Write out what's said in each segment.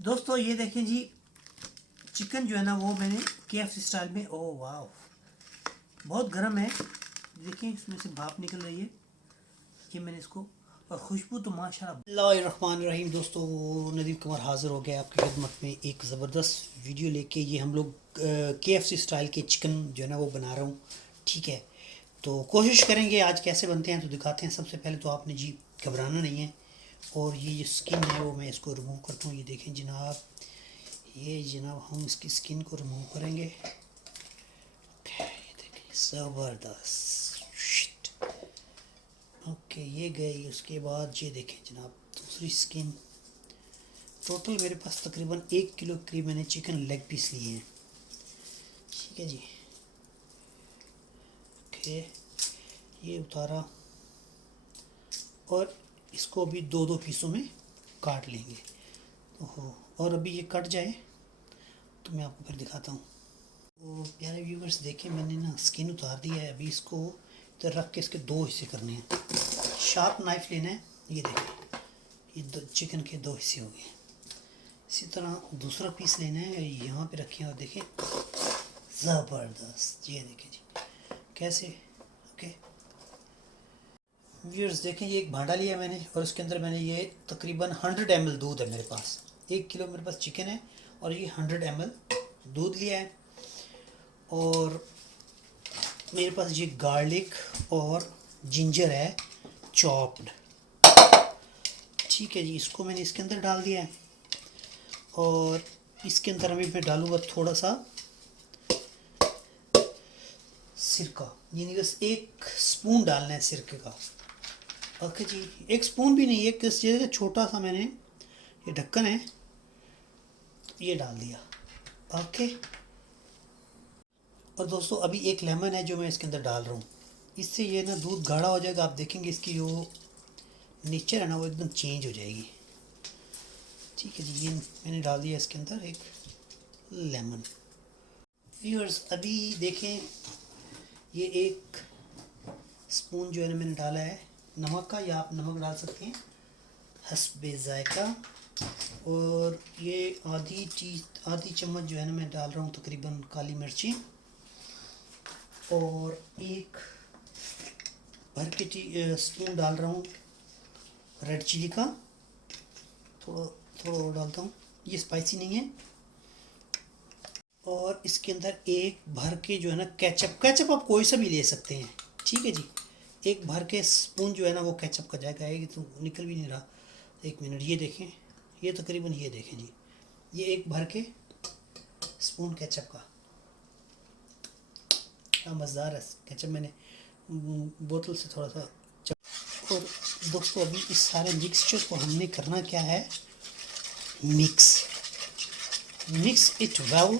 दोस्तों ये देखें जी, चिकन जो है ना वो मैंने KFC स्टाइल में, ओह वाह बहुत गर्म है, देखें इसमें से भाप निकल रही है। ये मैंने इसको, और खुशबू तो माशाल्लाह। दोस्तों नदीम कुमार हाज़िर हो गया आपकी खिदमत में एक ज़बरदस्त वीडियो लेके। ये हम लोग KFC स्टाइल के चिकन जो है ना वो बना रहा हूँ, ठीक है। तो कोशिश करेंगे आज कैसे बनते हैं तो दिखाते हैं। सबसे पहले तो आपने जी घबराना नहीं है, और ये जो स्किन है वो मैं इसको रिमूव करता हूँ। ये देखें जनाब, ये जनाब हम इसकी स्किन को रिमूव करेंगे। ये देखें ज़बरदस्त, ओके ये गई। उसके बाद ये देखें जनाब दूसरी स्किन। टोटल मेरे पास तकरीबन 1 किलो करीब मैंने चिकन लेग पीस लिए हैं, ठीक है जी। ओके ये उतारा, और इसको अभी 2-2 पीसों में काट लेंगे। ओहो, और अभी ये कट जाए तो मैं आपको फिर दिखाता हूँ। तो प्यारे व्यूवर्स देखें, मैंने ना स्किन उतार दी है। अभी इसको इधर रख के इसके 2 हिस्से करने हैं। शार्प नाइफ लेना है। ये देखें ये चिकन के 2 हिस्से हो गए। इसी तरह दूसरा पीस लेना है, यहाँ पे रखें और देखें ज़बरदस्त। ये देखें जी कैसे। ओके व्यूअर्स देखें, ये एक भांडा लिया मैंने, और उसके अंदर मैंने ये तकरीबन 100 ml दूध है मेरे पास। 1 किलो मेरे पास चिकन है और ये 100 ml दूध लिया है। और मेरे पास ये गार्लिक और जिंजर है चॉप्ड, ठीक है जी। इसको मैंने इसके अंदर डाल दिया है, और इसके अंदर अभी मैं डालूँगा थोड़ा सा सिरका, यानी बस 1 स्पून डालना है सिरके का। ओके जी, 1 स्पून भी नहीं, एक इस जगह छोटा सा मैंने ये ढक्कन है ये डाल दिया। ओके, और दोस्तों अभी 1 लेमन है जो मैं इसके अंदर डाल रहा हूँ। इससे ये ना दूध गाढ़ा हो जाएगा। आप देखेंगे इसकी जो नेचर है ना वो एकदम चेंज हो जाएगी, ठीक है जी। ये मैंने डाल दिया इसके अंदर 1 लेमन। व्यूअर्स अभी देखें, ये 1 स्पून जो है ना मैंने डाला है नमक का, या आप नमक डाल सकते हैं हस्बे ज़ायका। और ये आधी चम्मच जो है ना मैं डाल रहा हूँ तकरीबन काली मिर्ची, और 1 भर के स्पून डाल रहा हूँ रेड चिली का। थोड़ा और डालता हूँ, ये स्पाइसी नहीं है। और इसके अंदर 1 भर के जो है ना केचप आप कोई सा भी ले सकते हैं, ठीक है जी। 1 भर के स्पून जो है ना वो केचप का जाएगा। ये तो निकल भी नहीं रहा, 1 मिनट। ये देखें, ये तकरीबन ये देखें जी, ये 1 भर के स्पून केचप का। क्या मज़ेदार है केचप। मैंने बोतल से थोड़ा सा और दोस्तों अभी इस सारे मिक्सचर को हमने करना क्या है, मिक्स इट वेल।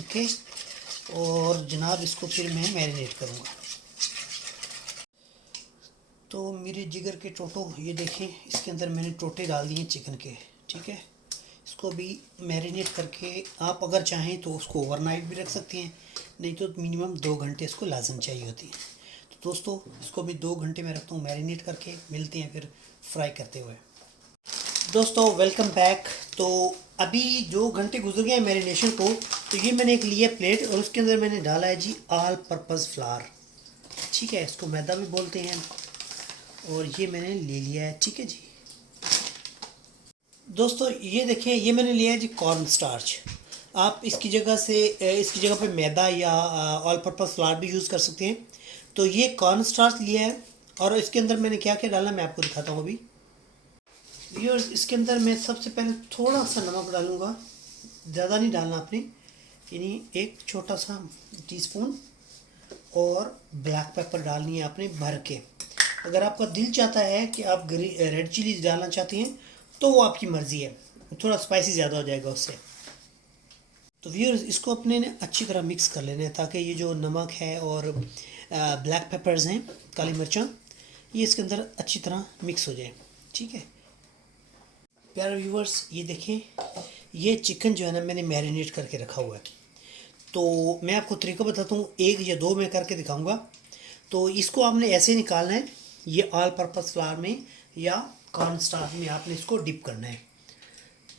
ओके, और जनाब इसको फिर मैं मैरिनेट करूँगा। तो मेरे जिगर के टोटो, ये देखें इसके अंदर मैंने टोटे डाल दिए चिकन के, ठीक है। इसको भी मैरिनेट करके आप अगर चाहें तो उसको ओवरनाइट भी रख सकते हैं, नहीं तो मिनिमम 2 घंटे इसको लाजम चाहिए होती है। तो दोस्तों इसको भी 2 घंटे में रखता हूँ मैरिनेट करके। मिलते हैं फिर फ्राई करते हुए। दोस्तों वेलकम बैक। तो अभी 2 घंटे गुजर गए मैरिनेशन को। तो ये मैंने एक लिया प्लेट, और उसके अंदर मैंने डाला है जी ऑल पर्पज़ फ्लावर, ठीक है। इसको मैदा भी बोलते हैं, और ये मैंने ले लिया है, ठीक है जी। दोस्तों ये देखें, ये मैंने लिया है जी कॉर्न स्टार्च। आप इसकी जगह पे मैदा या ऑल पर्पज़ फ्लावर भी यूज़ कर सकते हैं। तो ये कॉर्न स्टार्च लिया है, और इसके अंदर मैंने क्या क्या डाला मैं आपको दिखाता हूँ अभी। व्यूअर्स इसके अंदर मैं सबसे पहले थोड़ा सा नमक डालूँगा, ज़्यादा नहीं डालना आपने, यानी 1 छोटा सा टीस्पून। और ब्लैक पेपर डालनी है आपने भर के। अगर आपका दिल चाहता है कि आप रेड चिली डालना चाहते हैं तो वो आपकी मर्ज़ी है, थोड़ा स्पाइसी ज़्यादा हो जाएगा उससे। तो व्यूअर्स इसको अपने ने अच्छी तरह मिक्स कर लेना है, ताकि ये जो नमक है और ब्लैक पेपर्स हैं काली मिर्चाँ, ये इसके अंदर अच्छी तरह मिक्स हो जाए, ठीक है। प्यारे व्यूअर्स ये देखें, ये चिकन जो है ना मैंने मैरिनेट करके रखा हुआ है। तो मैं आपको तरीका बताता हूँ, 1 या 2 मैं करके दिखाऊंगा। तो इसको आपने ऐसे निकालना है, ये ऑल पर्पज़ फ्लावर में या कॉर्न स्टार्च में आपने इसको डिप करना है।